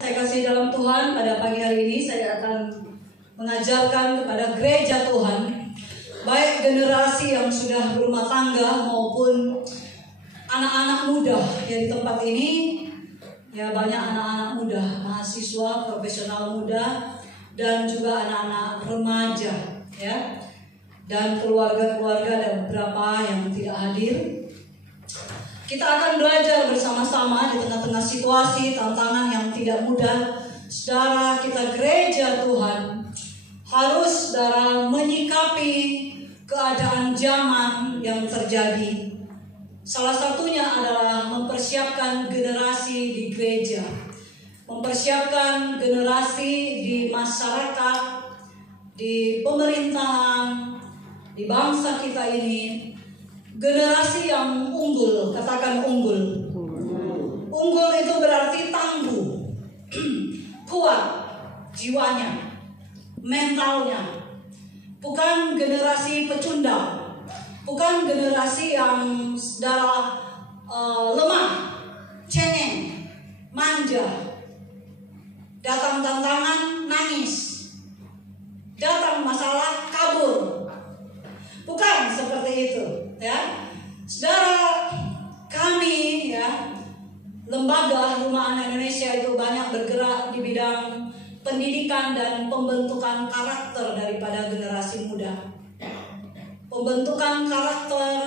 Saya kasih dalam Tuhan, pada pagi hari ini saya akan mengajarkan kepada gereja Tuhan, baik generasi yang sudah berumah tangga maupun anak-anak muda. Ya, di tempat ini ya banyak anak-anak muda, mahasiswa, profesional muda, dan juga anak-anak remaja, ya, dan keluarga-keluarga, ada beberapa yang tidak hadir. Kita akan belajar bersama-sama di tengah-tengah situasi tantangan yang tidak mudah. Saudara, kita gereja Tuhan harus, saudara, menyikapi keadaan zaman yang terjadi. Salah satunya adalah mempersiapkan generasi di gereja, mempersiapkan generasi di masyarakat, di pemerintahan, di bangsa kita ini. Generasi yang unggul, katakan unggul. Unggul itu berarti tangguh, kuat jiwanya, mentalnya. Bukan generasi pecundang, bukan generasi yang saudara lemah, cengeng, manja. Datang tantangan, nangis. Datang masalah, kabur. Bukan seperti itu, ya. Saudara, kami, ya, lembaga Rumah Anak Indonesia itu banyak bergerak di bidang pendidikan dan pembentukan karakter daripada generasi muda. Pembentukan karakter,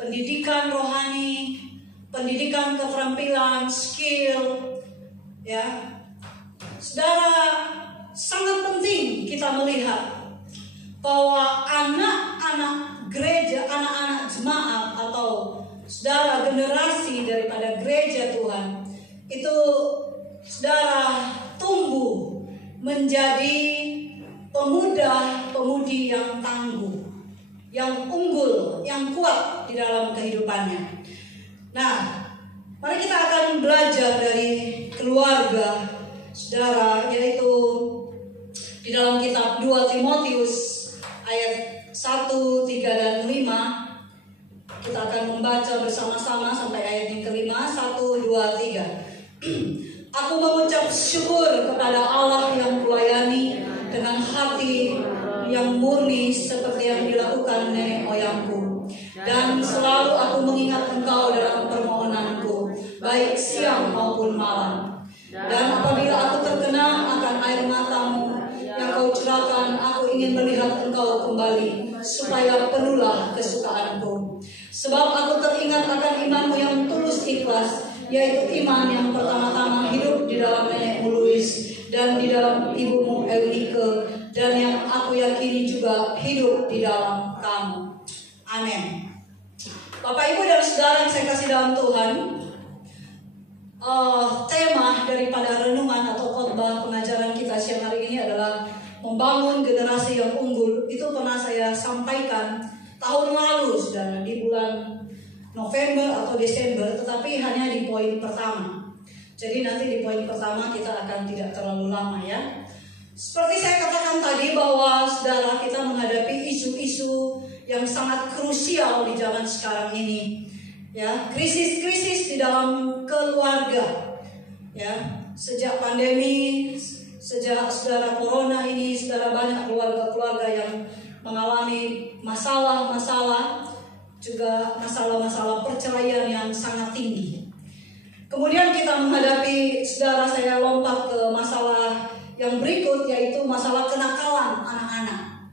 pendidikan rohani, pendidikan keterampilan, skill, ya. Saudara, sangat penting kita melihat bahwa anak-anak gereja, anak-anak jemaat atau saudara generasi daripada gereja Tuhan itu, saudara, tumbuh menjadi pemuda-pemudi yang tangguh, yang unggul, yang kuat di dalam kehidupannya. Nah, mari kita akan belajar dari keluarga, saudara, yaitu di dalam kitab 2 Timotius ayat 1, 3, dan 5. Kita akan membaca bersama-sama sampai ayat yang kelima. 1, 2, 3. Aku mengucap syukur kepada Allah yang kulayani dengan hati yang murni seperti yang dilakukan nenek moyangku. Dan selalu aku mengingat engkau dalam permohonanku, baik siang maupun malam. Dan apabila aku terkenang akan air matamu yang kau curahkan, aku ingin melihat engkau kembali, supaya penuhlah kesukaanku. Sebab aku teringat akan imanmu yang tulus ikhlas, yaitu iman yang pertama-tama hidup di dalam nenekmu Louis dan di dalam ibumu Eunike, dan yang aku yakini juga hidup di dalam kamu. Amin. Bapak, Ibu, dan saudara yang saya kasih dalam Tuhan, tema daripada renungan atau khotbah pengajaran kita siang hari ini adalah membangun generasi yang unggul. Itu pernah saya sampaikan tahun lalu, saudara, di bulan November atau Desember, tetapi hanya di poin pertama. Jadi nanti di poin pertama kita akan tidak terlalu lama, ya. Seperti saya katakan tadi bahwa, saudara, kita menghadapi isu-isu yang sangat krusial di zaman sekarang ini, ya, krisis-krisis di dalam keluarga, ya. Sejak pandemi, sejak saudara corona ini, saudara, banyak keluarga-keluarga yang mengalami masalah-masalah, juga masalah-masalah perceraian yang sangat tinggi. Kemudian kita menghadapi, saudara, saya lompat ke masalah yang berikut, yaitu masalah kenakalan anak-anak.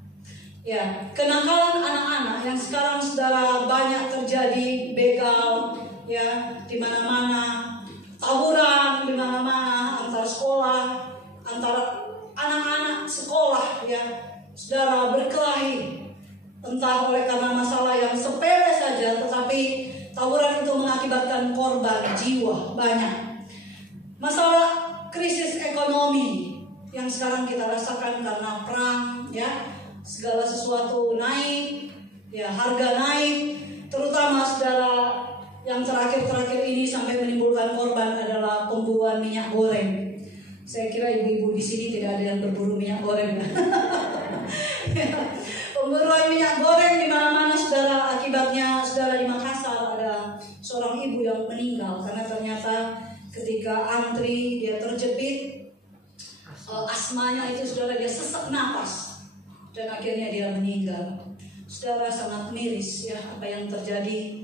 Ya, kenakalan anak-anak yang sekarang, saudara, banyak terjadi, begal, ya, di mana-mana, tawuran di mana-mana, antar sekolah, antara anak-anak sekolah, ya, saudara, berkelahi, entah oleh karena masalah yang sepele saja, tetapi tawuran itu mengakibatkan korban jiwa banyak. Masalah krisis ekonomi yang sekarang kita rasakan karena perang, ya, segala sesuatu naik, ya, harga naik, terutama, saudara, yang terakhir-terakhir ini sampai menimbulkan korban adalah pemburuan minyak goreng. Saya kira ibu-ibu di sini tidak ada yang berburu minyak goreng. Pemburuan minyak goreng di mana-mana, saudara. Akibatnya, saudara, di Makassar ada seorang ibu yang meninggal karena ternyata ketika antri dia terjepit, asmanya itu saudara, dia sesak napas dan akhirnya dia meninggal. Saudara, sangat miris ya apa yang terjadi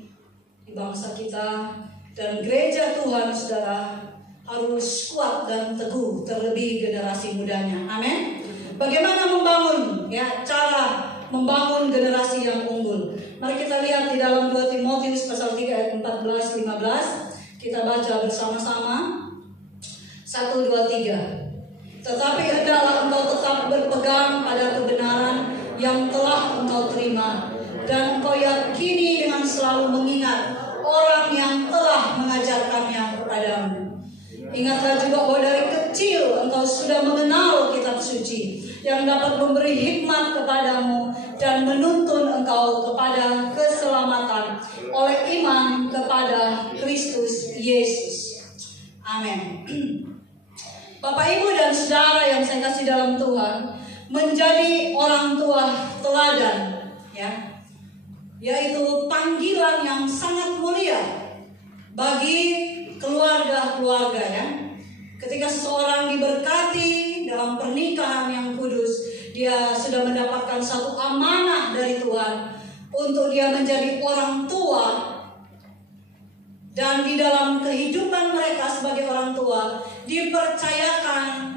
di bangsa kita, dan gereja Tuhan saudara harus kuat dan teguh, terlebih generasi mudanya. Amin. Bagaimana membangun ya, cara membangun generasi yang unggul? Mari kita lihat di dalam 2 Timotius pasal 3 ayat 14-15. Kita baca bersama-sama. 1, 2, 3. Tetapi hendaklah engkau tetap berpegang pada kebenaran yang telah engkau terima, dan engkau yakini dengan selalu mengingat orang yang telah mengajarkannya kepadamu. Ingatlah juga bahwa dari kecil engkau sudah mengenal kitab suci yang dapat memberi hikmat kepadamu dan menuntun engkau kepada keselamatan oleh iman kepada Kristus Yesus. Amin. Bapak, Ibu, dan saudara yang saya kasih dalam Tuhan, menjadi orang tua teladan ya, yaitu panggilan yang sangat mulia bagi keluarga-keluarga ya. Ketika seseorang diberkati dalam pernikahan yang kudus, dia sudah mendapatkan satu amanah dari Tuhan untuk dia menjadi orang tua. Dan di dalam kehidupan mereka sebagai orang tua, dipercayakan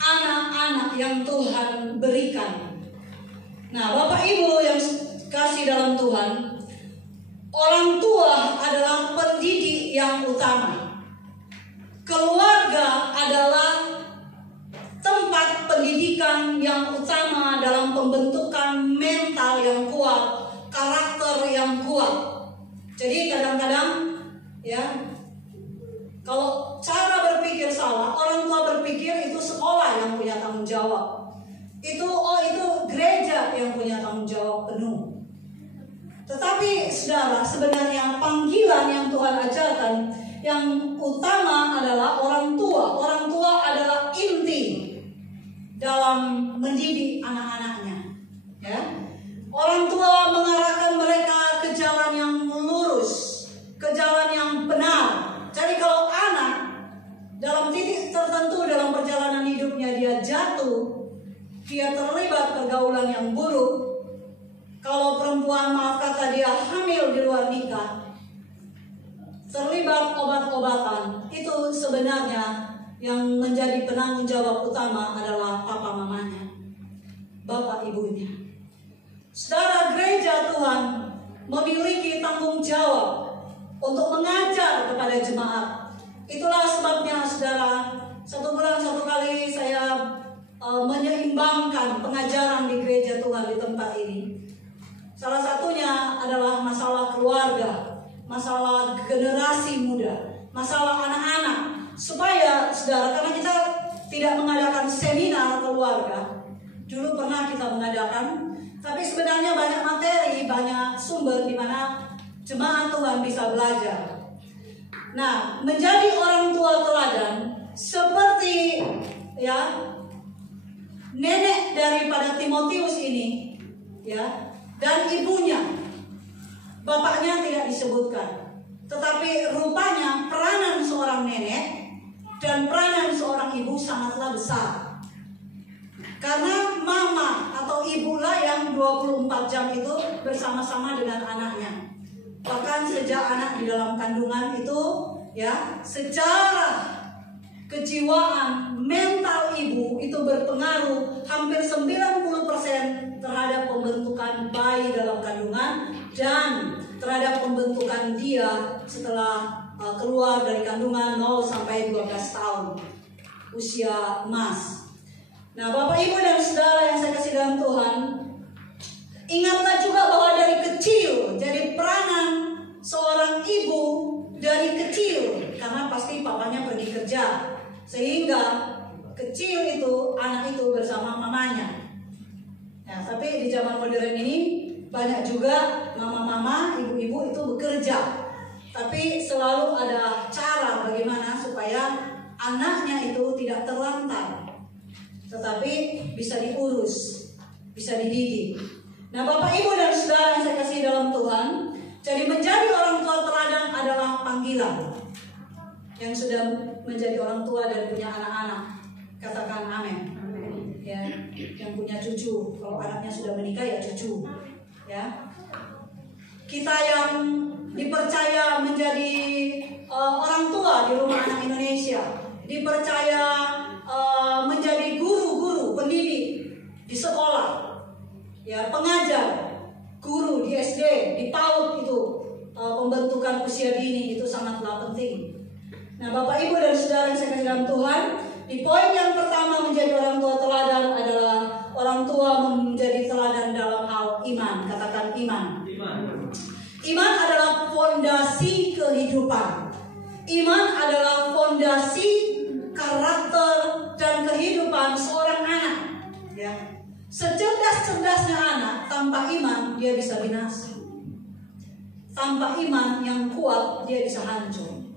anak-anak yang Tuhan berikan. Nah, Bapak Ibu yang kasih dalam Tuhan, orang tua adalah pendidik yang utama. Keluarga adalah tempat pendidikan yang utama dalam pembentukan mental yang kuat, karakter yang kuat. Jadi kadang-kadang ya, kalau cara berpikir salah, orang tua berpikir itu sekolah yang punya tanggung jawab. Itu gereja yang punya tanggung jawab penuh. Tetapi saudara, sebenarnya panggilan yang Tuhan ajarkan yang utama adalah orang tua. Orang tua adalah inti dalam mendidik anak-anaknya. Ya. Orang tua mengarahkan mereka ke jalan yang lurus, ke jalan yang benar. Jadi kalau anak dalam titik tertentu dalam perjalanan hidupnya dia jatuh, dia terlibat pergaulan yang buruk. Kalau perempuan, maaf kata, dia hamil di luar nikah, terlibat obat-obatan, itu sebenarnya yang menjadi penanggung jawab utama adalah papa mamanya, bapak ibunya. Saudara, gereja Tuhan memiliki tanggung jawab untuk mengajar kepada jemaat. Itulah sebabnya saudara, 1 bulan 1 kali saya menyeimbangkan pengajaran di gereja Tuhan di tempat ini. Salah satunya adalah masalah keluarga, masalah generasi muda, masalah anak-anak. Supaya saudara, karena kita tidak mengadakan seminar keluarga, dulu pernah kita mengadakan, tapi sebenarnya banyak materi, banyak sumber di mana jemaat Tuhan bisa belajar. Nah, menjadi orang tua teladan seperti ya nenek daripada Timotius ini, ya, dan ibunya, bapaknya tidak disebutkan, tetapi rupanya peranan seorang nenek dan peranan seorang ibu sangatlah besar. Karena mama atau ibulah yang 24 jam itu bersama-sama dengan anaknya. Bahkan sejak anak di dalam kandungan itu ya, secara kejiwaan mental ibu itu berpengaruh hampir 90% terhadap pembentukan bayi dalam kandungan dan terhadap pembentukan dia setelah keluar dari kandungan 0 sampai 12 tahun usia emas. Nah, Bapak Ibu dan saudara yang saya kasih dalam Tuhan, ingatlah juga bahwa dari kecil, jadi peranan seorang ibu dari kecil, karena pasti papanya pergi kerja, sehingga kecil itu anak itu bersama mamanya. Nah, tapi di zaman modern ini banyak juga mama-mama, ibu-ibu itu bekerja, tapi selalu ada cara bagaimana supaya anaknya itu tidak terlantar, tetapi bisa diurus, bisa dididik. Nah, Bapak Ibu dan saudara yang saya kasih dalam Tuhan, jadi menjadi orang tua teladan adalah panggilan. yang sudah menjadi orang tua dan punya anak-anak, katakan amin. Ya, yang punya cucu, kalau anaknya sudah menikah ya cucu. Ya, kita yang dipercaya menjadi orang tua di rumah anak Indonesia, dipercaya menjadi guru-guru pendidik di sekolah, ya, pengajar, guru di SD, di PAUD itu, pembentukan usia dini itu sangatlah penting. Nah, Bapak Ibu dan Saudara yang saya kasih dalam Tuhan, di poin yang pertama menjadi orang tua teladan adalah orang tua menjadi teladan dalam hal iman. Katakan iman. Iman adalah fondasi kehidupan. Iman adalah fondasi karakter dan kehidupan seorang anak. Ya. Secerdas-cerdasnya anak, tanpa iman dia bisa binasa. Tanpa iman yang kuat dia bisa hancur.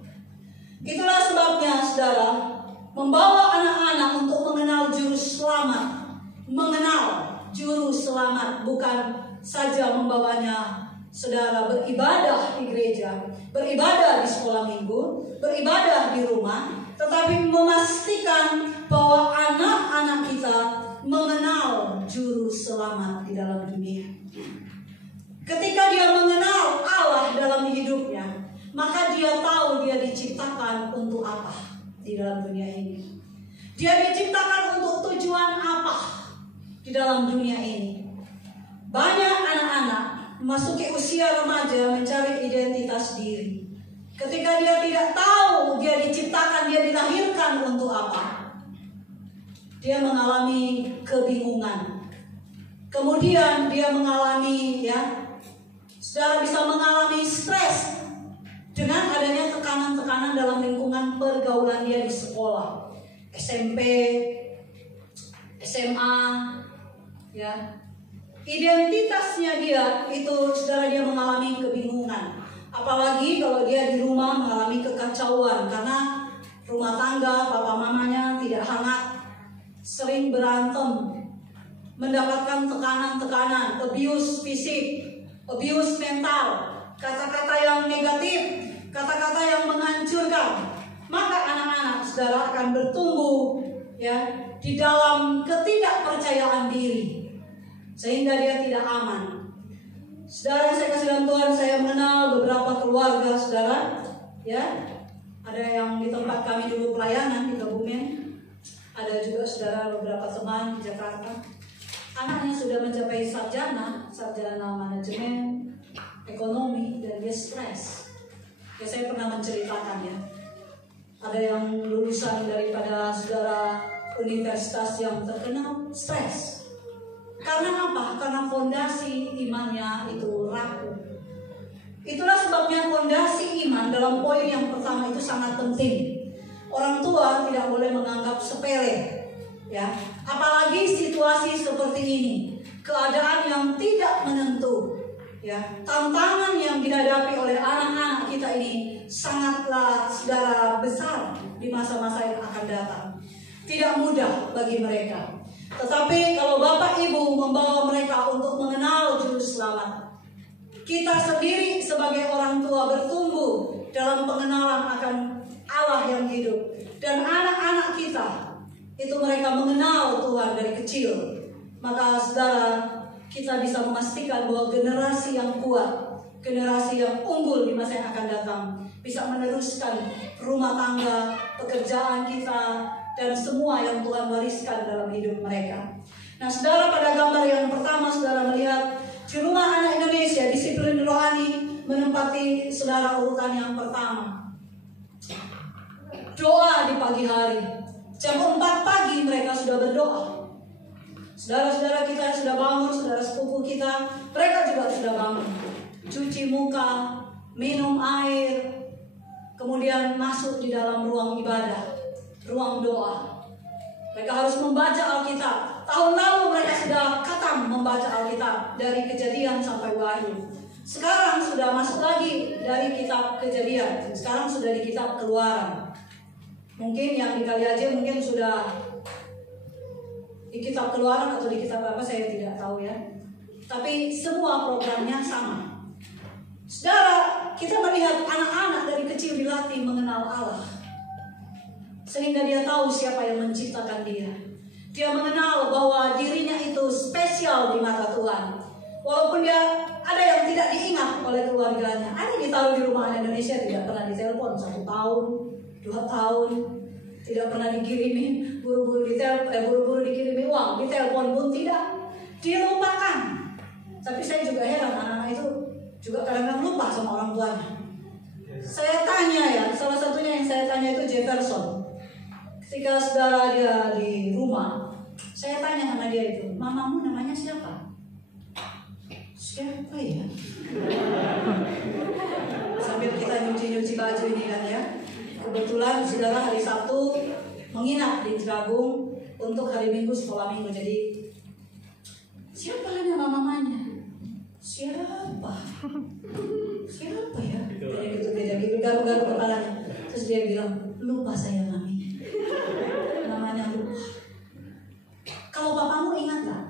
Itulah sebabnya, saudara, membawa anak-anak untuk mengenal juru selamat. Mengenal juru selamat, bukan saja membawanya, saudara, beribadah di gereja, beribadah di sekolah minggu, beribadah di rumah, tetapi memastikan bahwa anak-anak kita mengenal juru selamat di dalam dunia. Ketika dia mengenal Allah dalam hidupnya, maka dia tahu dia diciptakan untuk apa di dalam dunia ini. Dia diciptakan untuk tujuan apa di dalam dunia ini. Banyak anak-anak memasuki usia remaja mencari identitas diri. Ketika dia tidak tahu dia diciptakan, dia dilahirkan untuk apa, dia mengalami kebingungan. Kemudian dia mengalami, ya, saudara bisa mengalami stres dengan adanya tekanan-tekanan dalam lingkungan pergaulan dia di sekolah, SMP, SMA, ya. Identitasnya dia itu, saudara, dia mengalami kebingungan. Apalagi kalau dia di rumah mengalami kekacauan karena rumah tangga papa mamanya tidak hangat, sering berantem, mendapatkan tekanan-tekanan, abuse fisik, abuse mental, kata-kata yang negatif, kata-kata yang menghancurkan. Maka anak-anak, saudara, akan bertumbuh, ya, di dalam ketidakpercayaan diri, sehingga dia tidak aman. Saudara yang saya kasih dalam Tuhan, saya mengenal beberapa keluarga, saudara, ya. Ada yang di tempat kami dulu pelayanan di Kebumen, ada juga, saudara, beberapa teman di Jakarta. Anaknya sudah mencapai sarjana manajemen ekonomi, dan dia stres. Ya, saya pernah menceritakan, ya. Ada yang lulusan daripada, saudara, universitas yang terkenal, stres. Karena apa? Karena fondasi imannya itu rapuh. Itulah sebabnya fondasi iman dalam poin yang pertama itu sangat penting. Orang tua tidak boleh menganggap sepele, ya. Apalagi situasi seperti ini, keadaan yang tidak menentu, ya. Tantangan yang dihadapi oleh anak-anak kita ini sangatlah, saudara, besar di masa-masa yang akan datang. Tidak mudah bagi mereka. Tetapi kalau Bapak Ibu membawa mereka untuk mengenal juru selamat, kita sendiri sebagai orang tua bertumbuh dalam pengenalan akan Allah yang hidup. Dan anak-anak kita itu mereka mengenal Tuhan dari kecil. Maka, saudara, kita bisa memastikan bahwa generasi yang kuat, generasi yang unggul di masa yang akan datang, bisa meneruskan rumah tangga, pekerjaan kita, dan semua yang Tuhan wariskan dalam hidup mereka. Nah, saudara, pada gambar yang pertama, saudara melihat di rumah anak Indonesia, disiplin rohani menempati, saudara, urutan yang pertama. Doa di pagi hari. Jam 4 pagi mereka sudah berdoa. Saudara-saudara kita sudah bangun, saudara sepupu kita, mereka juga sudah bangun. Cuci muka, minum air, kemudian masuk di dalam ruang ibadah, ruang doa. Mereka harus membaca Alkitab. Tahun lalu mereka sudah khatam membaca Alkitab dari Kejadian sampai Wahyu. Sekarang sudah masuk lagi dari kitab Kejadian. Sekarang sudah di kitab Keluaran. Mungkin yang di Kaliaje mungkin sudah di kitab Keluaran atau di kitab apa, saya tidak tahu, ya. Tapi semua programnya sama. Saudara, kita melihat anak-anak dari kecil dilatih mengenal Allah. sehingga dia tahu siapa yang menciptakan dia. Dia mengenal bahwa dirinya itu spesial di mata Tuhan. Walaupun dia ada yang tidak diingat oleh keluarganya, ada yang ditaruh di rumah anak Indonesia tidak pernah ditelepon 1 tahun, 2 tahun, tidak pernah dikirimin, buru-buru dikirimin uang, ditelepon pun tidak, dilupakan. Tapi saya juga heran, anak-anak itu juga kadang-kadang lupa sama orang tuanya. Saya tanya ya, salah satunya yang saya tanya itu Jefferson. Ketika saudara dia di rumah, saya tanya sama dia itu, mamamu namanya siapa? Siapa ya? Sambil kita nyuci-nyuci baju ini kan ya. Kebetulan saudara hari Sabtu menginap di Tragung untuk hari Minggu sekolah Minggu. Jadi siapa nama mamanya? Siapa ya? Dia gitu garuk-garuk kepalanya. Terus dia bilang, lupa saya mami. Namanya lupa. Kalau papamu ingat tak?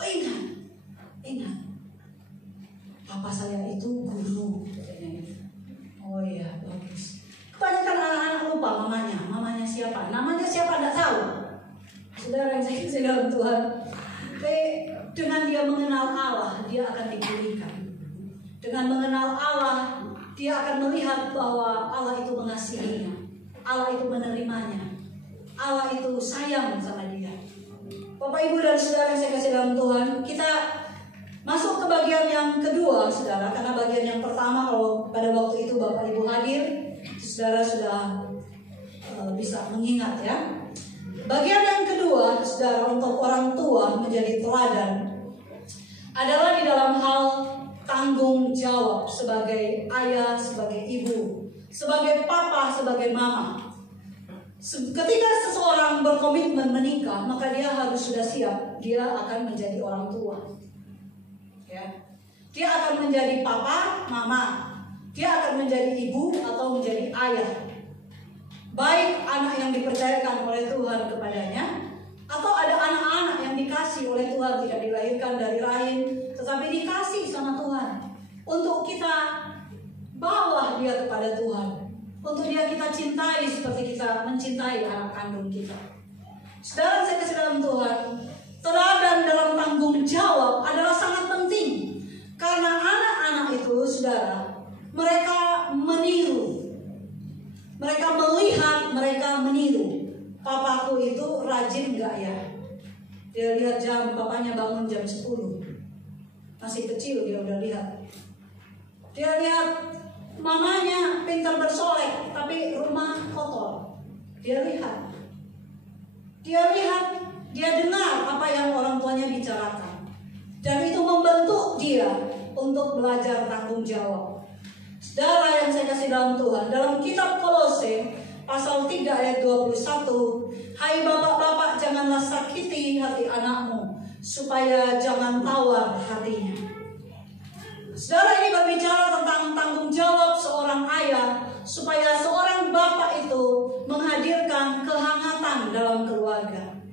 Oh ingat. Papa saya itu guru. Oh iya, bagus. Kebanyakan anak-anak lupa mamanya siapa? Namanya siapa tidak tahu. Saudara yang saya kasih dalam Tuhan, dengan dia mengenal Allah, dia akan dipulihkan. Dengan mengenal Allah, dia akan melihat bahwa Allah itu mengasihinya, Allah itu menerimanya, Allah itu sayang sama dia. Bapak, Ibu, dan saudara yang saya kasih dalam Tuhan, kita masuk ke bagian yang kedua, saudara. Karena bagian yang pertama, kalau pada waktu itu Bapak Ibu hadir, saudara sudah bisa mengingat ya. Bagian yang kedua, saudara, untuk orang tua menjadi teladan adalah di dalam hal tanggung jawab sebagai ayah, sebagai ibu, sebagai papa, sebagai mama. Ketika seseorang berkomitmen menikah, maka dia harus sudah siap, dia akan menjadi orang tua. Ya. Dia akan menjadi papa, mama. Dia akan menjadi ibu atau menjadi ayah. Baik anak yang dipercayakan oleh Tuhan kepadanya, atau ada anak-anak yang dikasih oleh Tuhan, tidak dilahirkan dari rahim, tetapi dikasih sama Tuhan untuk kita bawa dia kepada Tuhan, untuk dia kita cintai seperti kita mencintai anak kandung kita. Saudara saya kasih dalam Tuhan, teladan dalam tanggung jawab adalah sangat penting, karena anak-anak itu, saudara, mereka meniru, mereka melihat, mereka meniru. Papaku itu rajin enggak ya? Dia lihat jam, papanya bangun jam 10. Masih kecil dia udah lihat. Dia lihat mamanya pintar bersolek, tapi rumah kotor. Dia lihat. Dia dengar apa yang orang tuanya bicarakan. Dan itu membentuk dia untuk belajar tanggung jawab. Saudara yang saya kasih dalam Tuhan, dalam kitab Kolose Pasal 3 ayat 21, hai bapak-bapak, janganlah sakiti hati anakmu, supaya jangan tawar hatinya. Saudara, ini berbicara tentang tanggung jawab seorang ayah, supaya seorang bapak itu menghadirkan kehangatan dalam keluarga,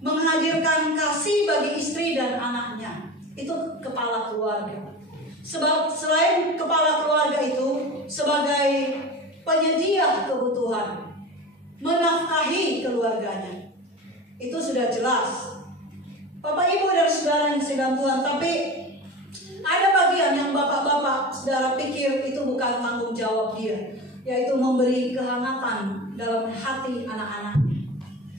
menghadirkan kasih bagi istri dan anaknya. Itu kepala keluarga. Sebab selain kepala keluarga itu sebagai penyedia kebutuhan, menafkahi keluarganya, itu sudah jelas. Bapak, Ibu, dan saudara yang sedang Tuhan, tapi ada bagian yang bapak-bapak saudara pikir itu bukan tanggung jawab dia, yaitu memberi kehangatan dalam hati anak-anaknya,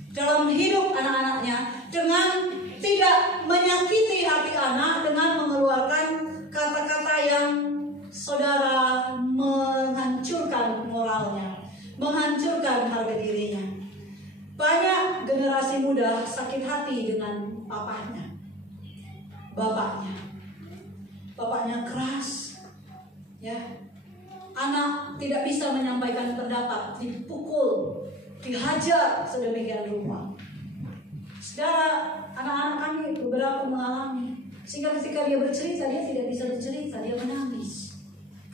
dalam hidup anak-anaknya, dengan tidak menyakiti hati anak, dengan mengeluarkan kata-kata yang saudara menghancurkan moralnya, menghancurkan harga dirinya. Banyak generasi muda sakit hati dengan papanya, bapaknya. Bapaknya keras, ya. Anak tidak bisa menyampaikan pendapat, dipukul, dihajar sedemikian rupa. Saudara, anak-anak kami beberapa mengalami, sehingga ketika dia bercerita, dia tidak bisa bercerita, dia menangis.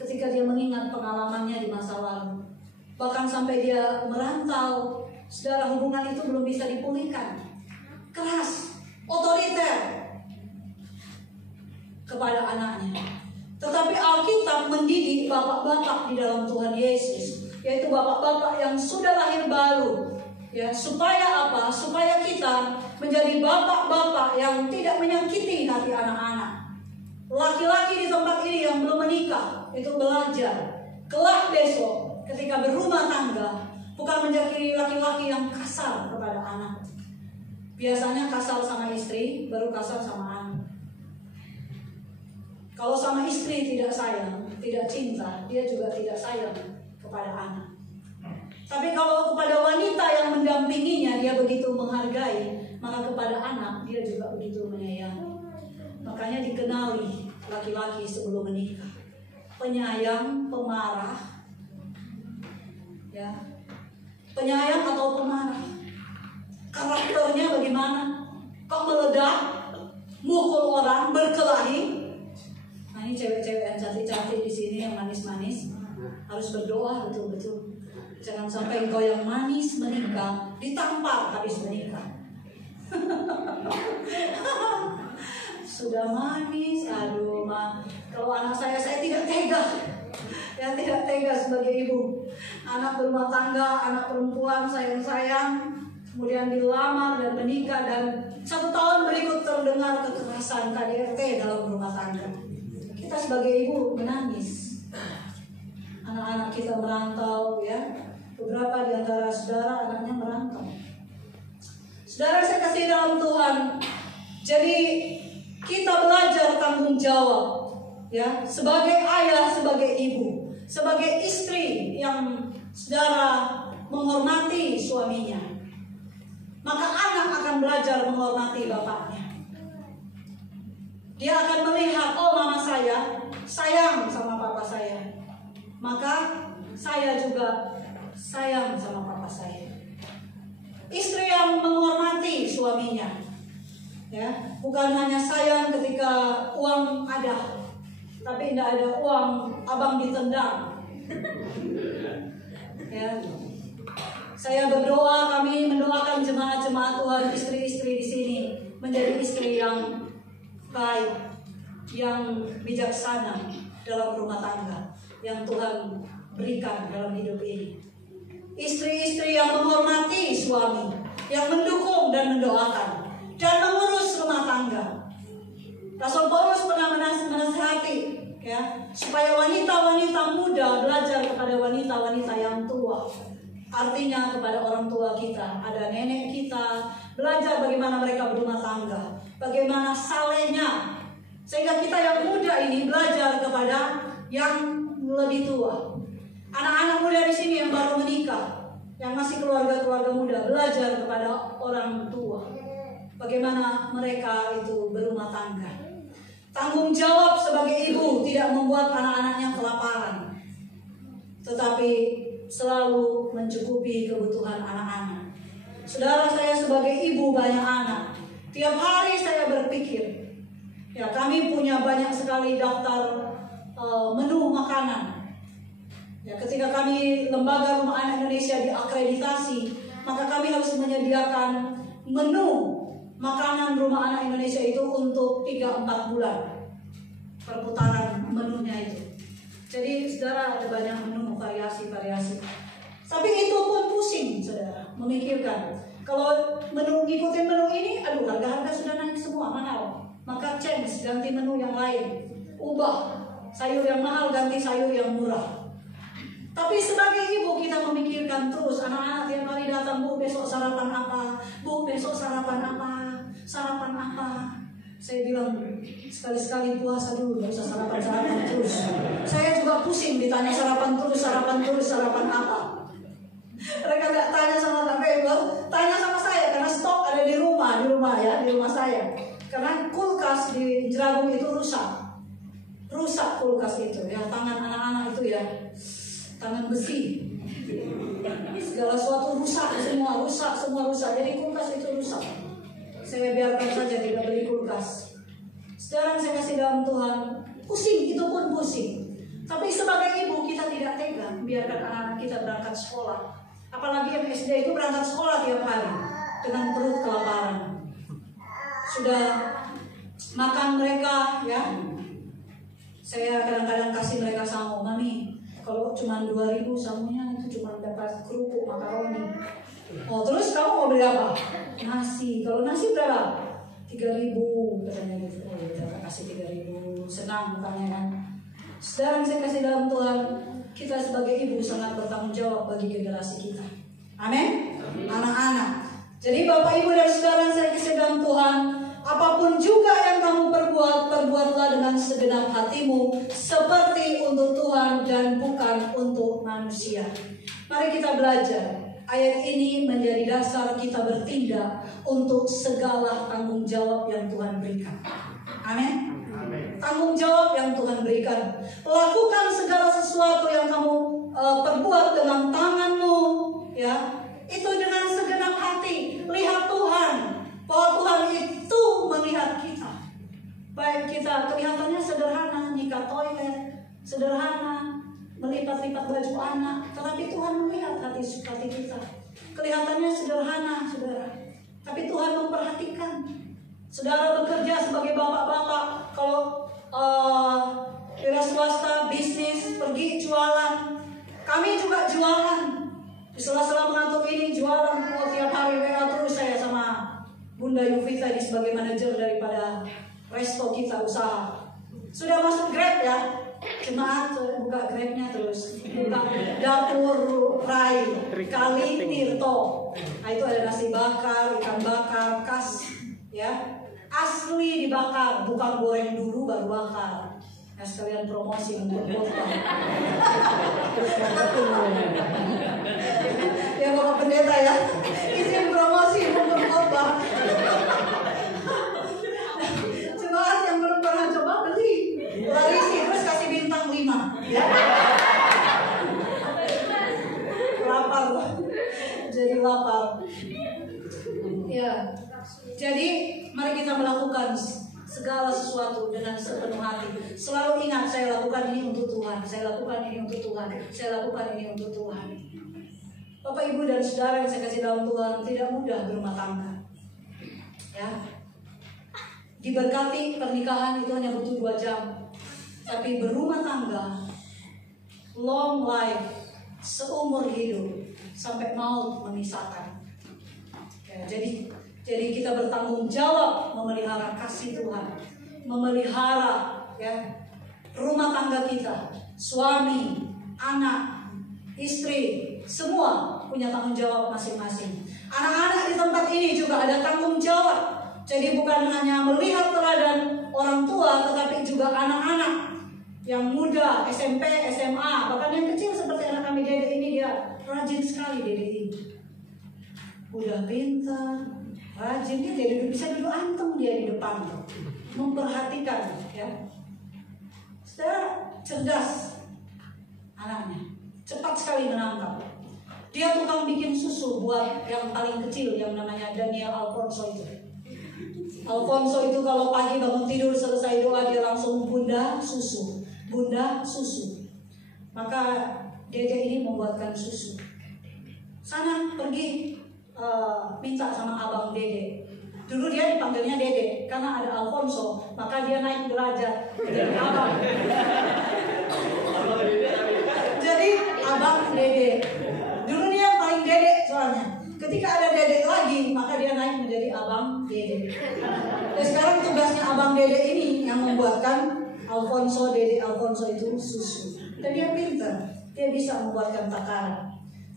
Ketika dia mengingat pengalamannya di masa lalu, bahkan sampai dia merantau, saudara, hubungan itu belum bisa dipulihkan. Keras, otoriter kepada anaknya. Tetapi Alkitab mendidik bapak-bapak di dalam Tuhan Yesus, yaitu bapak-bapak yang sudah lahir baru, Ya, supaya apa? Supaya kita menjadi bapak-bapak yang tidak menyakiti hati anak-anak. Laki-laki di tempat ini yang belum menikah itu belajar kelak besok ketika berumah tangga bukan menjadi laki-laki yang kasar kepada anak. Biasanya kasar sama istri, baru kasar sama anak. Kalau sama istri tidak sayang, tidak cinta, dia juga tidak sayang kepada anak. Tapi kalau kepada wanita yang mendampinginya dia begitu menghargai, maka kepada anak dia juga begitu menyayangi. Makanya dikenali laki-laki sebelum menikah, penyayang, pemarah, ya, penyayang atau pemarah. Karakternya bagaimana? Kok meledak, mukul orang, berkelahi? Nah, ini cewek-cewek yang cantik-cantik di sini yang manis-manis harus berdoa betul-betul. Jangan sampai engkau yang manis menikah ditampar habis menikah. Sudah manis, aduh ma. Kalau anak saya tidak tega. Ya tidak tega sebagai ibu. Anak berumah tangga, anak perempuan sayang-sayang, kemudian dilamar dan menikah dan 1 tahun berikut terdengar kekerasan KDRT dalam rumah tangga. Kita sebagai ibu menangis. Anak-anak kita merantau, ya. Beberapa di antara saudara anaknya merantau. Saudara saya kasih dalam Tuhan. Jadi kita belajar tanggung jawab, ya, sebagai ayah, sebagai ibu, sebagai istri yang saudara menghormati suaminya. Maka anak akan belajar menghormati bapaknya. Dia akan melihat, oh mama saya sayang sama papa saya, maka saya juga sayang sama papa saya. Istri yang menghormati suaminya, ya, bukan hanya sayang ketika uang ada, tapi tidak ada uang, abang ditendang. Ya, saya berdoa, kami mendoakan jemaat-jemaat Tuhan, istri-istri di sini menjadi istri yang baik, yang bijaksana dalam rumah tangga yang Tuhan berikan dalam hidup ini. Istri-istri yang menghormati suami, yang mendukung dan mendoakan dan mengurus rumah tangga. Rasul Paulus pernah menasihati, ya, supaya wanita-wanita muda belajar kepada wanita-wanita yang tua. Artinya kepada orang tua kita, ada nenek kita, belajar bagaimana mereka berumah tangga, bagaimana salehnya, sehingga kita yang muda ini belajar kepada yang lebih tua. Anak-anak muda di sini yang baru menikah, yang masih keluarga-keluarga muda, belajar kepada orang tua, bagaimana mereka itu berumah tangga. Tanggung jawab sebagai ibu tidak membuat anak-anaknya kelaparan, tetapi selalu mencukupi kebutuhan anak-anak. Saudara, saya sebagai ibu banyak anak, tiap hari saya berpikir, ya, kami punya banyak sekali daftar menu makanan. Ya, ketika kami lembaga Rumah Anak Indonesia diakreditasi, maka kami harus menyediakan menu makanan Rumah Anak Indonesia itu untuk 3-4 bulan perputaran menunya itu. Jadi saudara, ada banyak menu, variasi-variasi. Tapi itu pun pusing saudara memikirkan. Kalau ngikutin menu ini, aduh harga-harga sudah naik semua, mahal. Maka change, ganti menu yang lain. Ubah, sayur yang mahal ganti sayur yang murah. Tapi sebagai ibu kita memikirkan terus, anak-anak tiap hari datang, bu besok sarapan apa, bu besok sarapan apa, sarapan apa. Saya bilang sekali-sekali puasa dulu, gak usah sarapan terus. Saya juga pusing ditanya sarapan terus, sarapan apa. Mereka gak tanya sama Kak Febel, tanya sama saya karena stok ada di rumah ya, di rumah saya. Karena kulkas di Jeragung itu rusak kulkas itu ya, tangan anak-anak itu ya. Tangan besi, segala sesuatu rusak, semua rusak. Jadi kulkas itu rusak. Saya biarkan saja, tidak beli kulkas. Sekarang saya kasih dalam Tuhan, pusing, itu pun pusing. Tapi sebagai ibu kita tidak tega biarkan anak-anak kita berangkat sekolah. Apalagi yang SD itu berangkat sekolah tiap hari dengan perut kelaparan. Sudah makan mereka, ya. Saya kadang-kadang kasih mereka samu, mami. Kalau cuma 2.000 samunya itu cuma dapat kerupuk makaroni. Oh, terus kamu mau beli apa? Nasi. Kalau nasi berapa? 3.000 katanya gitu. Oh, udah kasih 3.000. Senang bukannya kan? Saudara yang saya kasih dalam Tuhan, kita sebagai ibu sangat bertanggung jawab bagi generasi kita. Amin. Anak-anak. Jadi Bapak Ibu dan Saudara yang saya kasih dalam Tuhan, apapun juga yang kamu perbuat, perbuatlah dengan segenap hatimu, seperti untuk Tuhan dan bukan untuk manusia. Mari kita belajar. Ayat ini menjadi dasar kita bertindak untuk segala tanggung jawab yang Tuhan berikan. Amin. Tanggung jawab yang Tuhan berikan. Lakukan segala sesuatu yang kamu perbuat dengan tanganmu, ya. Itu dengan segenap hati. Lihat Tuhan, bahwa Tuhan itu melihat kita. Baik kita kelihatannya sederhana, nyikat toilet, sederhana, melipat-lipat baju anak, tetapi Tuhan melihat hati kita. Kelihatannya sederhana, saudara, tapi Tuhan memperhatikan. Saudara bekerja sebagai bapak-bapak, kalau wira swasta, bisnis, pergi jualan. Kami juga jualan. Di sela-sela mengantuk ini jualan. Tiap hari WA terus saya sama Bunda Yuvita di sebagai manajer daripada resto kita usaha. Sudah masuk Grab ya? Jemaat buka Grabnya terus. Buka dapur Rai Kali Tirto. Nah, itu ada nasi bakar, ikan bakar, khas ya. Asli dibakar, bukan goreng dulu baru bakar. Nah, sekalian promosi untuk khotbah. Ya Bapak Pendeta ya, izin promosi untuk khotbah. Jemaat yang belum pernah coba beli, larisi terus kasih bintang 5. Ya. Lapar, jadi lapar. Ya. Jadi mari kita melakukan segala sesuatu dengan sepenuh hati. Selalu ingat, saya lakukan ini untuk Tuhan, saya lakukan ini untuk Tuhan, saya lakukan ini untuk Tuhan. Bapak Ibu dan Saudara yang saya kasih dalam Tuhan, tidak mudah berumah tangga. Ya. Diberkati pernikahan itu hanya butuh 2 jam. Tapi berumah tangga, long life, seumur hidup, sampai maut memisahkan. Ya, jadi kita bertanggung jawab memelihara kasih Tuhan, memelihara ya rumah tangga kita, suami, anak, istri, semua punya tanggung jawab masing-masing. Anak-anak di tempat ini juga ada tanggung jawab. Jadi bukan hanya melihat teladan orang tua, tetapi juga anak-anak yang muda, SMP, SMA, bahkan yang kecil seperti anak kami Dede ini, dia rajin sekali Dede ini. Udah pintar, rajin, dia bisa duduk anteng dia di depan, memperhatikan ya. Saya cerdas anaknya, cepat sekali menangkap. Dia tukang bikin susu buat yang paling kecil yang namanya Daniel Alfonso itu. Alfonso itu kalau pagi bangun tidur selesai doa dia langsung bunda susu, bunda susu. Maka Dede ini membuatkan susu. Sana pergi minta sama abang Dede. Dulu dia dipanggilnya Dede karena ada Alfonso, maka dia naik derajat jadi abang. Jadi abang Dede. Dulu dia paling Dede soalnya. Ketika ada Dede lagi, maka dia naik menjadi abang Dede. Dan sekarang tugasnya abang Dede ini yang membuatkan Alfonso, Dede Alfonso itu susu. Dan dia pintar, dia bisa membuatkan takaran.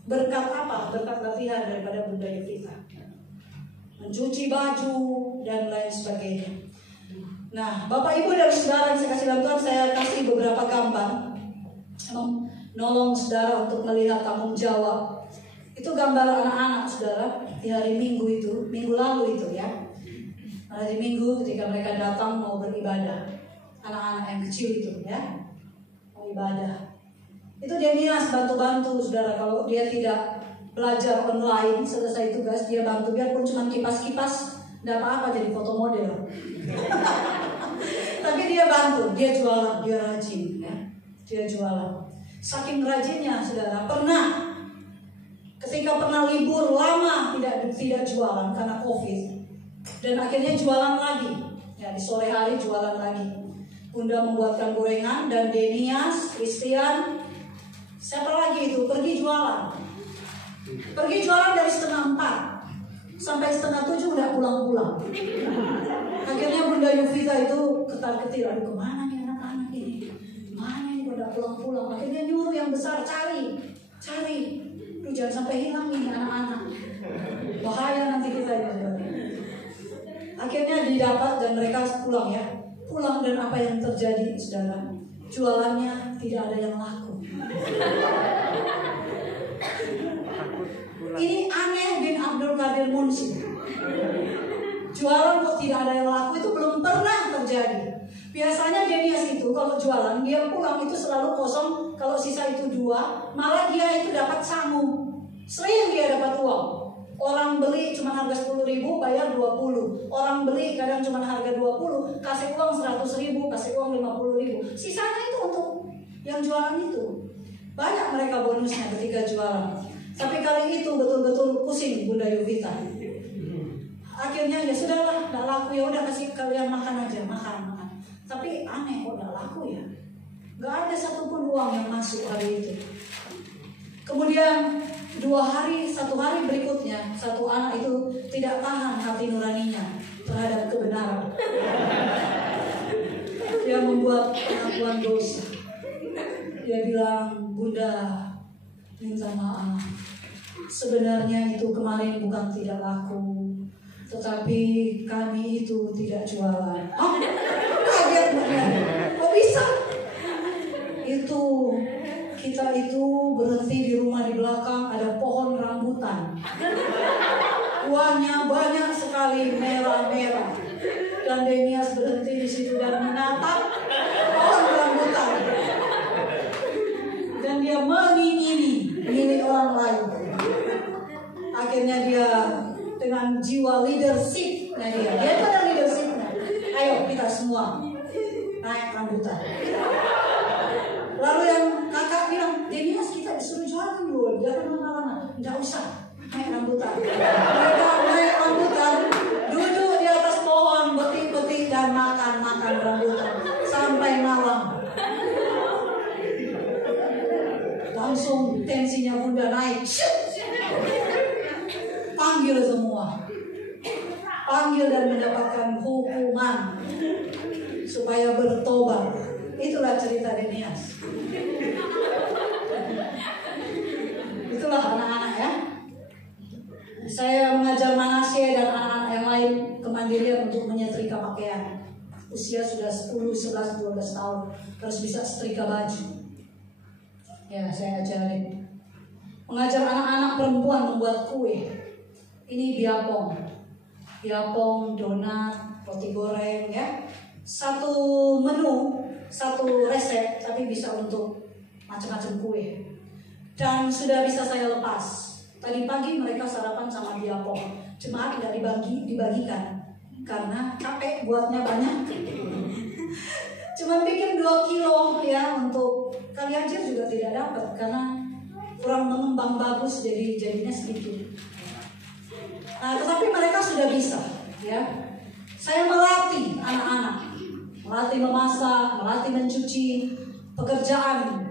Berkat apa? Berkat latihan daripada budaya kita. Mencuci baju dan lain sebagainya. Nah, Bapak Ibu dan Saudara yang saya kasih dalam Tuhan, saya kasih beberapa gambar menolong saudara untuk melihat tanggung jawab. Itu gambar anak-anak saudara di hari Minggu itu, minggu lalu itu ya. Hari Minggu ketika mereka datang mau beribadah, anak-anak yang kecil itu ya, mau ibadah. Itu dia Nias bantu-bantu saudara, kalau dia tidak belajar online selesai tugas dia bantu, biarpun cuma kipas-kipas tidak apa-apa jadi foto model. Tapi dia bantu, dia jualan, dia rajin ya. Dia jualan. Saking rajinnya saudara, ketika pernah libur lama tidak jualan karena COVID, dan akhirnya jualan lagi. Ya, di sore hari jualan lagi. Bunda membuatkan gorengan dan Denias, Christian, siapa lagi itu pergi jualan. Pergi jualan dari 3:30 sampai 6:30 udah pulang-pulang. Akhirnya Bunda Yuvita itu ketar-ketir, aduh kemana nih anak-anak ini? Mana nih udah pulang-pulang? Akhirnya nyuruh yang besar cari. Lu jangan sampai hilang ini anak-anak. Bahaya nanti kita ini. Akhirnya didapat dan mereka pulang ya. Pulang dan apa yang terjadi saudara? Jualannya tidak ada yang laku. Ini aneh bin Abdul Qadir Munsif. Jualan kok tidak ada yang laku itu belum pernah terjadi. Biasanya Denias itu kalau jualan dia pulang itu selalu kosong. Kalau sisa itu 2, malah dia itu dapat sangu. Sering dia dapat uang. Orang beli cuma harga 10.000 bayar 20. Orang beli kadang cuma harga 20, kasih uang 100.000, kasih uang 50.000. Sisanya itu untuk yang jualan itu. Banyak mereka bonusnya ketika jualan. Tapi kali itu betul-betul pusing Bunda Yuvita. Akhirnya ya sudahlah, nggak laku, ya udah kasih kalian makan aja, makan. Tapi aneh kok nggak laku ya. Nggak ada satupun uang yang masuk hari itu. Kemudian 1 hari berikutnya, satu anak itu tidak tahan hati nuraninya terhadap kebenaran. Dia membuat pengakuan dosa. Dia bilang, Bunda, minta maaf. Sebenarnya itu kemarin bukan tidak laku, tetapi kami itu tidak jualan. Kaget banget. Kok bisa? Kita itu berhenti di rumah di belakang ada pohon rambutan. Buahnya banyak sekali merah-merah. Dan Denias berhenti di situ dan menatap pohon rambutan. Dan dia mengingini milik orang lain. Akhirnya dia dengan jiwa leadership-nya dia itu ada leadership-nya. Ayo kita semua naik rambutan. Lalu yang kakak bilang, Denias kita disuruh jualan dulu, jangan lama-lama. Nggak usah, naik rambutan. Mereka naik rambutan, duduk di atas pohon, betik-betik dan makan rambutan sampai malam. Langsung tensinya Bunda naik. Panggil semua. Panggil dan mendapatkan hukuman supaya bertobat. Itulah cerita Denias. Itulah anak-anak ya. Saya mengajar Manasye dan anak-anak yang lain kemandirian untuk menyetrika pakaian. Usia sudah 10, 11, 12 tahun harus bisa setrika baju. Ya, saya ajarin. Mengajar anak-anak perempuan membuat kue. Ini biapong, donat, roti goreng ya. Satu menu, satu resep, tapi bisa untuk macam-macam kue. Dan sudah bisa saya lepas. Tadi pagi mereka sarapan sama biapong. Cuma tidak dibagikan karena capek buatnya banyak. Cuma bikin 2 kilo ya untuk kali aja juga tidak dapat karena kurang mengembang bagus jadinya sedikit. Nah, tetapi mereka sudah bisa ya. Saya melatih anak-anak. Melatih memasak, melatih mencuci, pekerjaan.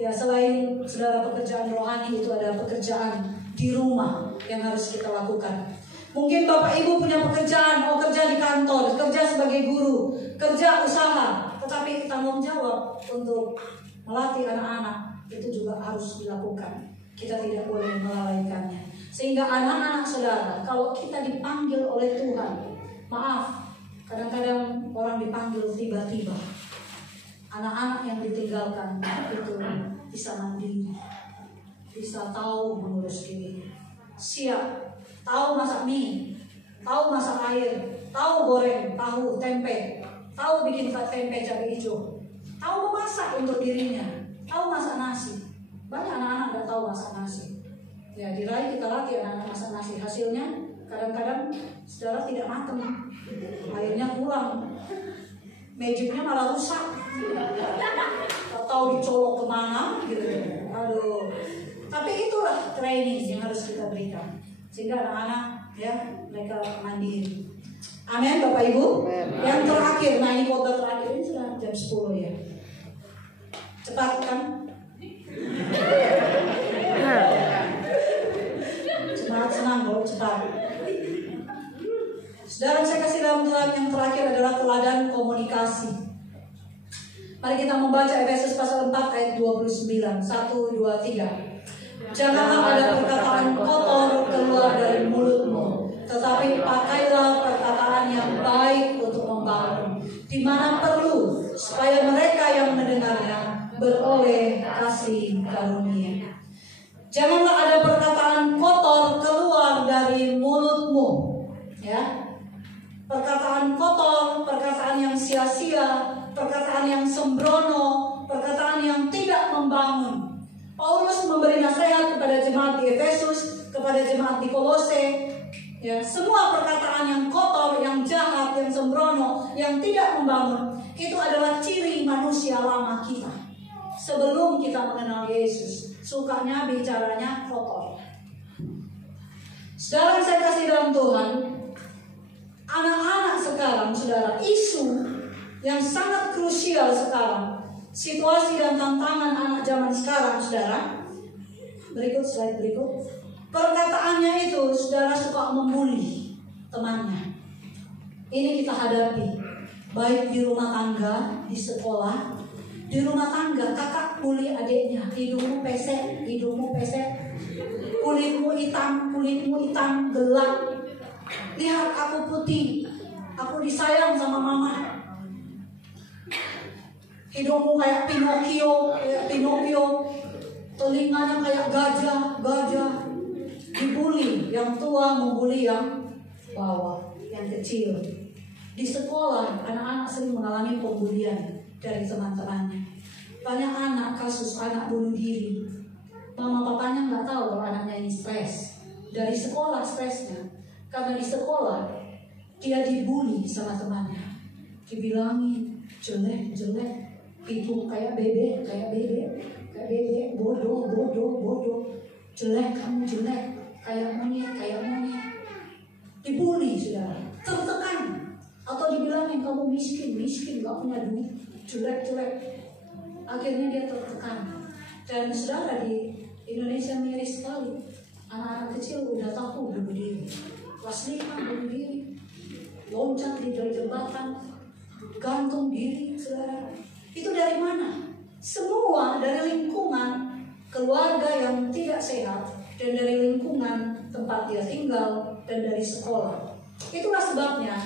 Ya, selain saudara pekerjaan rohani itu ada pekerjaan di rumah yang harus kita lakukan. Mungkin Bapak Ibu punya pekerjaan, kerja di kantor, kerja sebagai guru, kerja usaha, tetapi tanggung jawab untuk melatih anak-anak itu juga harus dilakukan. Kita tidak boleh melalaikannya. Sehingga anak-anak saudara, kalau kita dipanggil oleh Tuhan, maaf, kadang-kadang orang dipanggil tiba-tiba. Anak-anak yang ditinggalkan itu bisa mandiri, bisa tahu mengurus diri, siap, tahu masak mie, tahu masak air, tahu goreng, tahu tempe, tahu bikin tempe cabai hijau, tahu memasak untuk dirinya, tahu masak nasi. Banyak anak-anak nggak tahu masak nasi. Ya, diraih kita lagi anak-anak masak nasi. Hasilnya kadang-kadang saudara tidak matang, airnya kurang, magicnya malah rusak, tak tahu dicolok kemana gitu. Aduh. Tapi itulah training yang harus kita berikan sehingga anak-anak ya mereka mandiri. Amin Bapak Ibu. Yang terakhir, nah ini khotbah terakhir ini sudah jam 10 ya. Cepat kan? Ustaz. Saudara saya kasih dalam Tuhan, yang terakhir adalah teladan komunikasi. Mari kita membaca Efesus pasal 4 ayat 29. 1, 2, 3. Janganlah ada perkataan kotor keluar dari mulutmu, tetapi pakailah perkataan yang baik untuk membangun, di mana perlu, supaya mereka yang mendengarnya beroleh kasih karunia. Janganlah ada perkataan kotor keluar dari mulutmu, ya. Perkataan kotor, perkataan yang sia-sia, perkataan yang sembrono, perkataan yang tidak membangun. Paulus memberi nasihat kepada jemaat di Efesus, kepada jemaat di Kolose, ya, semua perkataan yang kotor, yang jahat, yang sembrono, yang tidak membangun, itu adalah ciri manusia lama kita. Sebelum kita mengenal Yesus, sukanya bicaranya kotor. Saudara saya kasih dalam Tuhan, anak-anak sekarang, saudara, isu yang sangat krusial sekarang, situasi dan tantangan anak zaman sekarang, saudara. Berikut, slide berikut. Perkataannya itu, saudara, suka membuli temannya. Ini kita hadapi, baik di rumah tangga, di sekolah. Di rumah tangga, kakak bully adiknya, hidungmu pesek, kulitmu hitam, gelap. Lihat aku putih, aku disayang sama mama. Hidungmu kayak Pinocchio, telinganya kayak gajah. Dibully, yang tua membuli yang bawah, yang kecil. Di sekolah, anak-anak sering mengalami pembulian dari teman-temannya. Banyak anak, kasus anak bunuh diri. Mama papanya nggak tahu kalau anaknya ini stres. Dari sekolah stresnya, karena di sekolah dia dibully sama temannya. Dibilangin jelek, hidung kayak bebek, bodoh. Jelek, kamu jelek, kayak monyet. Dibully, saudara, tertekan. Atau dibilangin kamu miskin, gak punya duit, jelek. Akhirnya dia tertekan. Dan saudara, di Indonesia miris sekali. Anak-anak kecil udah tahu bunuh diri. Kelas 5 bunuh diri, loncat dari jembatan, gantung diri, saudara. Itu dari mana? Semua dari lingkungan keluarga yang tidak sehat, dan dari lingkungan tempat dia tinggal, dan dari sekolah. Itulah sebabnya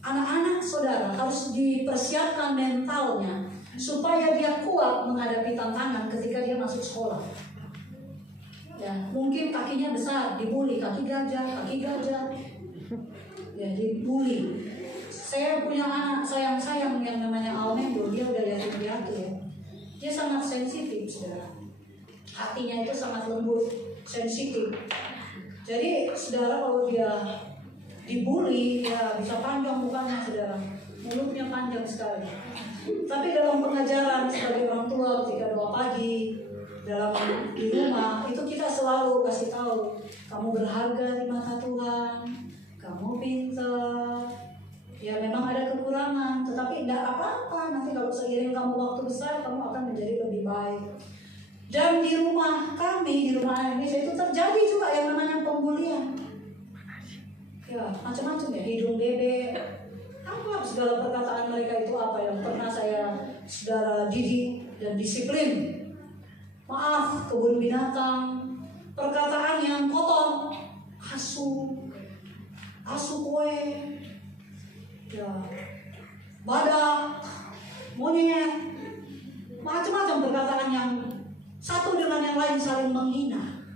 anak-anak saudara harus dipersiapkan mentalnya supaya dia kuat menghadapi tantangan ketika dia masuk sekolah. Ya, mungkin kakinya besar, dibully, kaki gajah. Ya, dibully. Saya punya anak sayang yang namanya Almendo, dia udah yatim piatu ya. Dia sangat sensitif, saudara. Hatinya itu sangat lembut, sensitif. Jadi, saudara, kalau dia dibully, ya bisa panjang mukanya, saudara. Mulutnya panjang sekali. Tapi dalam pengajaran sebagai orang tua, ketika doa pagi, di rumah, itu kita selalu kasih tahu, kamu berharga di mata Tuhan, kamu pintar. Ya memang ada kekurangan, tetapi tidak apa-apa. Nanti kalau seiring kamu waktu besar, kamu akan menjadi lebih baik. Dan di rumah kami, di rumah Indonesia itu terjadi juga yang namanya pembulian. Ya macam-macam ya, hidung bebek. Apa segala perkataan mereka itu apa yang pernah saya saudara didik dan disiplin. Maaf, kebun binatang, perkataan yang kotor, asu kue, ya, badak, monyet, macam-macam perkataan yang satu dengan yang lain saling menghina.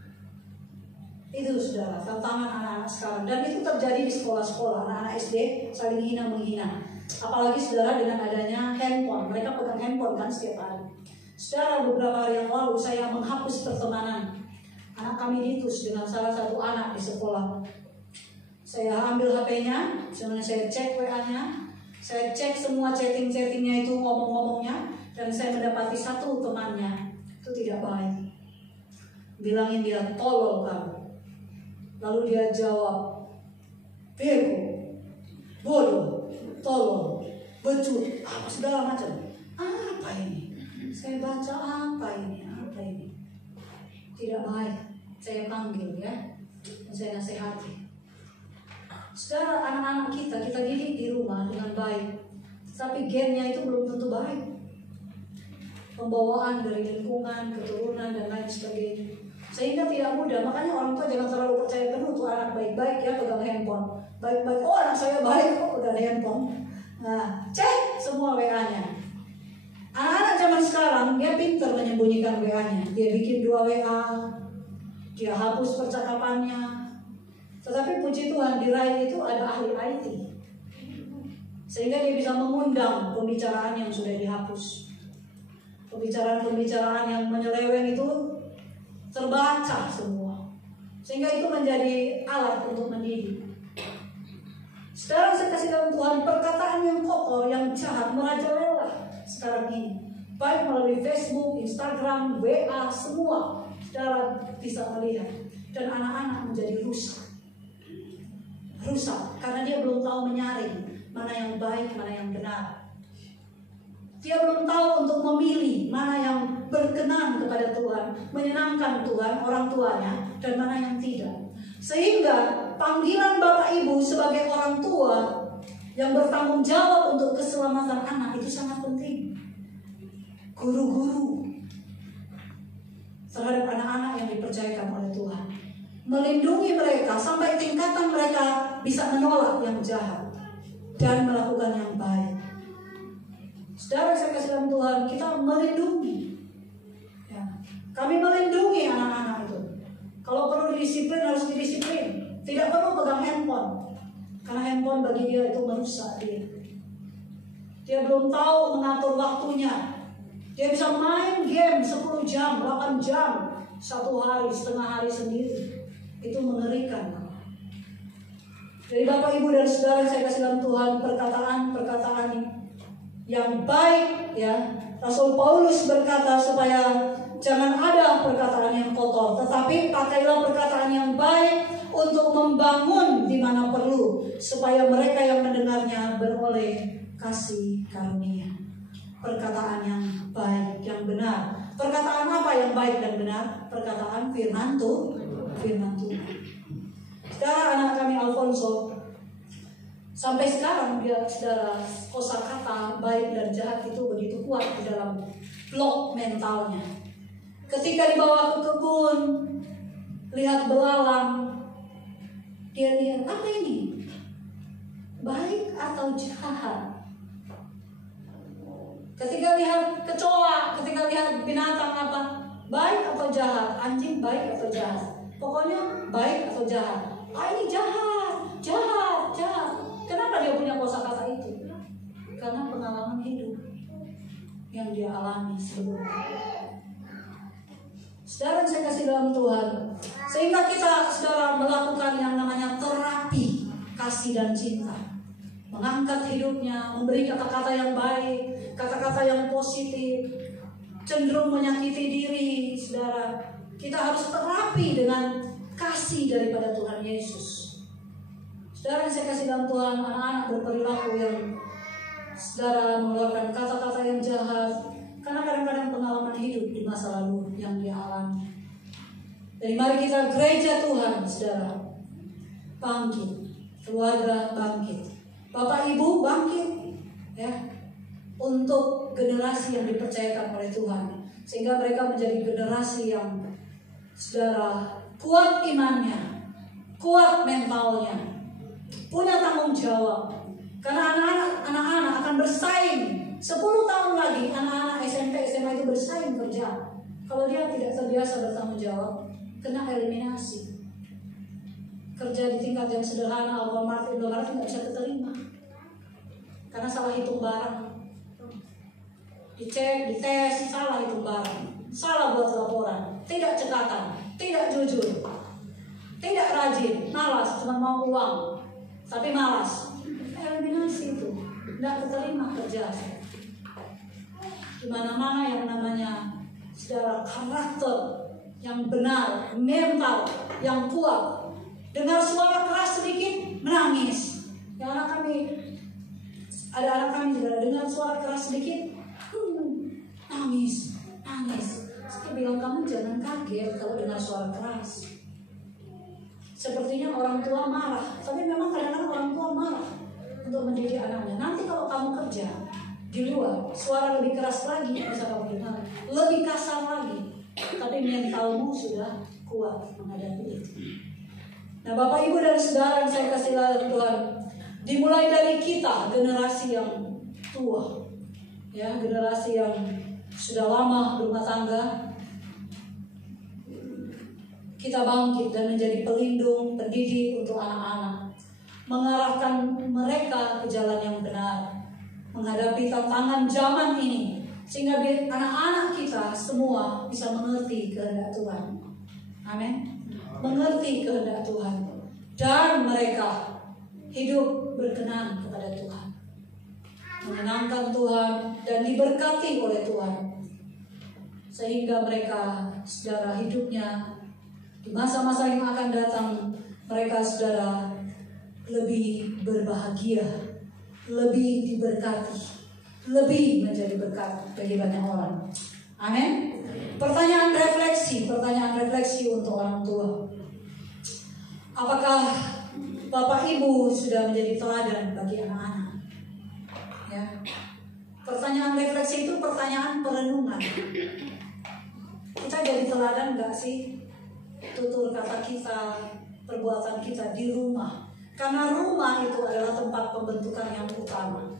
Itu saudara, tantangan anak-anak sekarang. Dan itu terjadi di sekolah-sekolah, anak-anak SD saling menghina. Apalagi saudara dengan adanya handphone, mereka pegang handphone kan setiap hari. Saudara, beberapa hari yang lalu saya menghapus pertemanan anak kami Ditus dengan salah satu anak di sekolah. Saya ambil HP-nya, saya cek WA-nya, saya cek semua chatting-chattingnya itu, ngomong-ngomongnya, dan saya mendapati satu temannya itu tidak baik. Bilangin dia tolol kamu. Lalu dia jawab, bego, bodoh, tolol, becut, apa segala macam. Apa ini? Saya baca apa ini? Tidak baik. Saya panggil ya. Saya nasihati. Saudara, anak-anak kita didik di rumah dengan baik, tapi gennya itu belum tentu baik. Pembawaan dari lingkungan, keturunan, dan lain sebagainya. Sehingga tidak mudah, makanya orang tua jangan terlalu percaya penuh tuh anak baik-baik ya pegang handphone. Baik-baik, oh anak saya baik kok pegang handphone. Nah, cek semua WA-nya. Anak-anak zaman sekarang, dia pintar menyembunyikan WA-nya. Dia bikin 2 WA, dia hapus percakapannya. Tetapi puji Tuhan, di RAI itu ada ahli IT. Sehingga dia bisa mengundang pembicaraan yang sudah dihapus. Pembicaraan-pembicaraan yang menyeleweng itu terbaca semua. Sehingga itu menjadi alat untuk mendidik. Sekarang saya kasih dalam Tuhan, perkataan yang kotor, yang jahat, merajalela sekarang ini. Baik melalui Facebook, Instagram, WA, semua saudara bisa melihat. Dan anak-anak menjadi rusak, karena dia belum tahu menyaring mana yang baik, mana yang benar. Dia belum tahu untuk memilih mana yang berkenan kepada Tuhan, menyenangkan Tuhan, orang tuanya, dan mana yang tidak. Sehingga panggilan Bapak Ibu sebagai orang tua yang bertanggung jawab untuk keselamatan anak itu sangat penting. Guru-guru terhadap anak-anak yang dipercayakan oleh Tuhan, melindungi mereka sampai tingkatan mereka bisa menolak yang jahat dan melakukan yang baik. Saudara, saya kasih dalam Tuhan, kita melindungi ya. Kami melindungi anak-anak itu. Kalau perlu didisiplin, harus didisiplin. Tidak perlu pegang handphone, karena handphone bagi dia itu merusak dia. Dia belum tahu mengatur waktunya. Dia bisa main game 10 jam, 8 jam satu hari, setengah hari sendiri. Itu mengerikan. Jadi Bapak, Ibu, dan Saudara, saya kasih dalam Tuhan perkataan yang baik ya. Rasul Paulus berkata supaya jangan ada perkataan yang kotor, tetapi pakailah perkataan yang baik untuk membangun di mana perlu, supaya mereka yang mendengarnya beroleh kasih karunia. Perkataan yang baik, yang benar. Perkataan apa yang baik dan benar? Perkataan firman Tuhan. Sekarang anak kami Alfonso, sampai sekarang dia, saudara, kosakata baik dan jahat itu begitu kuat di dalam blok mentalnya. Ketika dibawa ke kebun, lihat belalang, dia lihat, apa ini? Baik atau jahat? Ketika lihat kecoa, ketika lihat binatang apa? Baik atau jahat? Anjing baik atau jahat? Pokoknya baik atau jahat? Ini jahat. Kenapa dia punya kosakata itu? Karena pengalaman hidup yang dia alami sebelumnya. Saudara, saya kasih dalam Tuhan, sehingga kita, saudara, melakukan yang namanya terapi kasih dan cinta. Mengangkat hidupnya, memberi kata-kata yang baik, kata-kata yang positif, cenderung menyakiti diri, saudara. Kita harus terapi dengan kasih daripada Tuhan Yesus. Saudara, saya kasih dalam Tuhan, anak-anak berperilaku yang, saudara, mengeluarkan kata-kata yang jahat, karena kadang-kadang pengalaman hidup di masa lalu yang dia alami. Jadi mari kita gereja Tuhan, saudara, bangkit, keluarga bangkit, Bapak Ibu bangkit, ya, untuk generasi yang dipercayakan oleh Tuhan, sehingga mereka menjadi generasi yang, saudara, kuat imannya, kuat mentalnya, punya tanggung jawab. Karena anak-anak akan bersaing 10 tahun lagi. Anak-anak SMP, SMA itu bersaing kerja. Kalau dia tidak terbiasa bertanggung jawab, kena eliminasi. Kerja di tingkat yang sederhana, Alfamart, Indomaret tidak bisa diterima karena salah hitung barang. Dicek, dites, salah hitung barang, salah buat laporan, tidak cekatan, tidak jujur, tidak rajin, malas, cuma mau uang, tapi malas. Eliminasi itu, tidak keterima kerja. Di mana-mana yang namanya, saudara, karakter yang benar, mental yang kuat. Dengar suara keras sedikit, menangis. Yang anak kami, ada anak kami juga dengar suara keras sedikit, nangis. Saya bilang, kamu jangan kaget kalau dengar suara keras. Sepertinya orang tua marah, tapi memang kadang-kadang orang tua marah untuk mendidik anaknya. Nanti kalau kamu kerja di luar, suara lebih keras lagi bisa kamu dengar, lebih kasar lagi, tapi mentalmu sudah kuat menghadapi itu. Nah, Bapak, Ibu, dan Saudara yang saya kasih dalam Tuhan, dimulai dari kita, generasi yang tua, ya, generasi yang sudah lama berumah tangga, kita bangkit dan menjadi pelindung, pendidik untuk anak-anak, mengarahkan mereka ke jalan yang benar, menghadapi tantangan zaman ini, sehingga anak-anak kita semua bisa mengerti kehendak Tuhan. Amin. Mengerti kehendak Tuhan, dan mereka hidup berkenan kepada Tuhan, menyenangkan Tuhan, dan diberkati oleh Tuhan, sehingga mereka, saudara, hidupnya di masa-masa yang akan datang, mereka, saudara, lebih berbahagia, lebih diberkati, lebih menjadi berkat bagi banyak orang. Amin. Pertanyaan refleksi untuk orang tua. Apakah Bapak Ibu sudah menjadi teladan bagi anak-anak? Ya. Pertanyaan refleksi itu pertanyaan perenungan. Kita jadi teladan nggak sih? Tutur kata kita, perbuatan kita di rumah. Karena rumah itu adalah tempat pembentukan yang utama.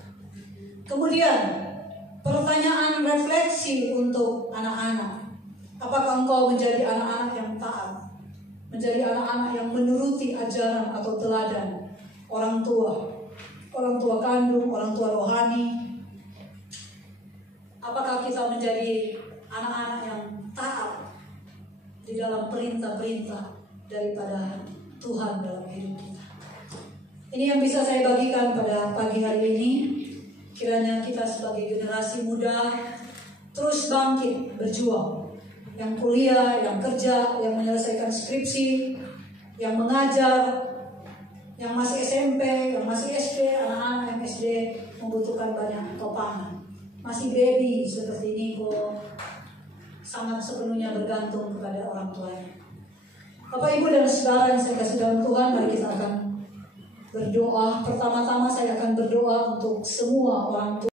Kemudian pertanyaan refleksi untuk anak-anak. Apakah engkau menjadi anak-anak yang taat? Menjadi anak-anak yang menuruti ajaran atau teladan orang tua kandung, orang tua rohani? Apakah kita menjadi anak-anak yang taat di dalam perintah-perintah daripada Tuhan dalam hidup kita? Ini yang bisa saya bagikan pada pagi hari ini. Kiranya kita sebagai generasi muda terus bangkit berjuang. Yang kuliah, yang kerja, yang menyelesaikan skripsi, yang mengajar, yang masih SMP, yang masih SD, anak-anak yang SD membutuhkan banyak topangan. Masih baby seperti Niko, sangat sepenuhnya bergantung kepada orang tuanya. Bapak, Ibu, dan Saudara yang saya kasih dalam Tuhan, mari kita akan berdoa. Pertama-tama saya akan berdoa untuk semua orang tua.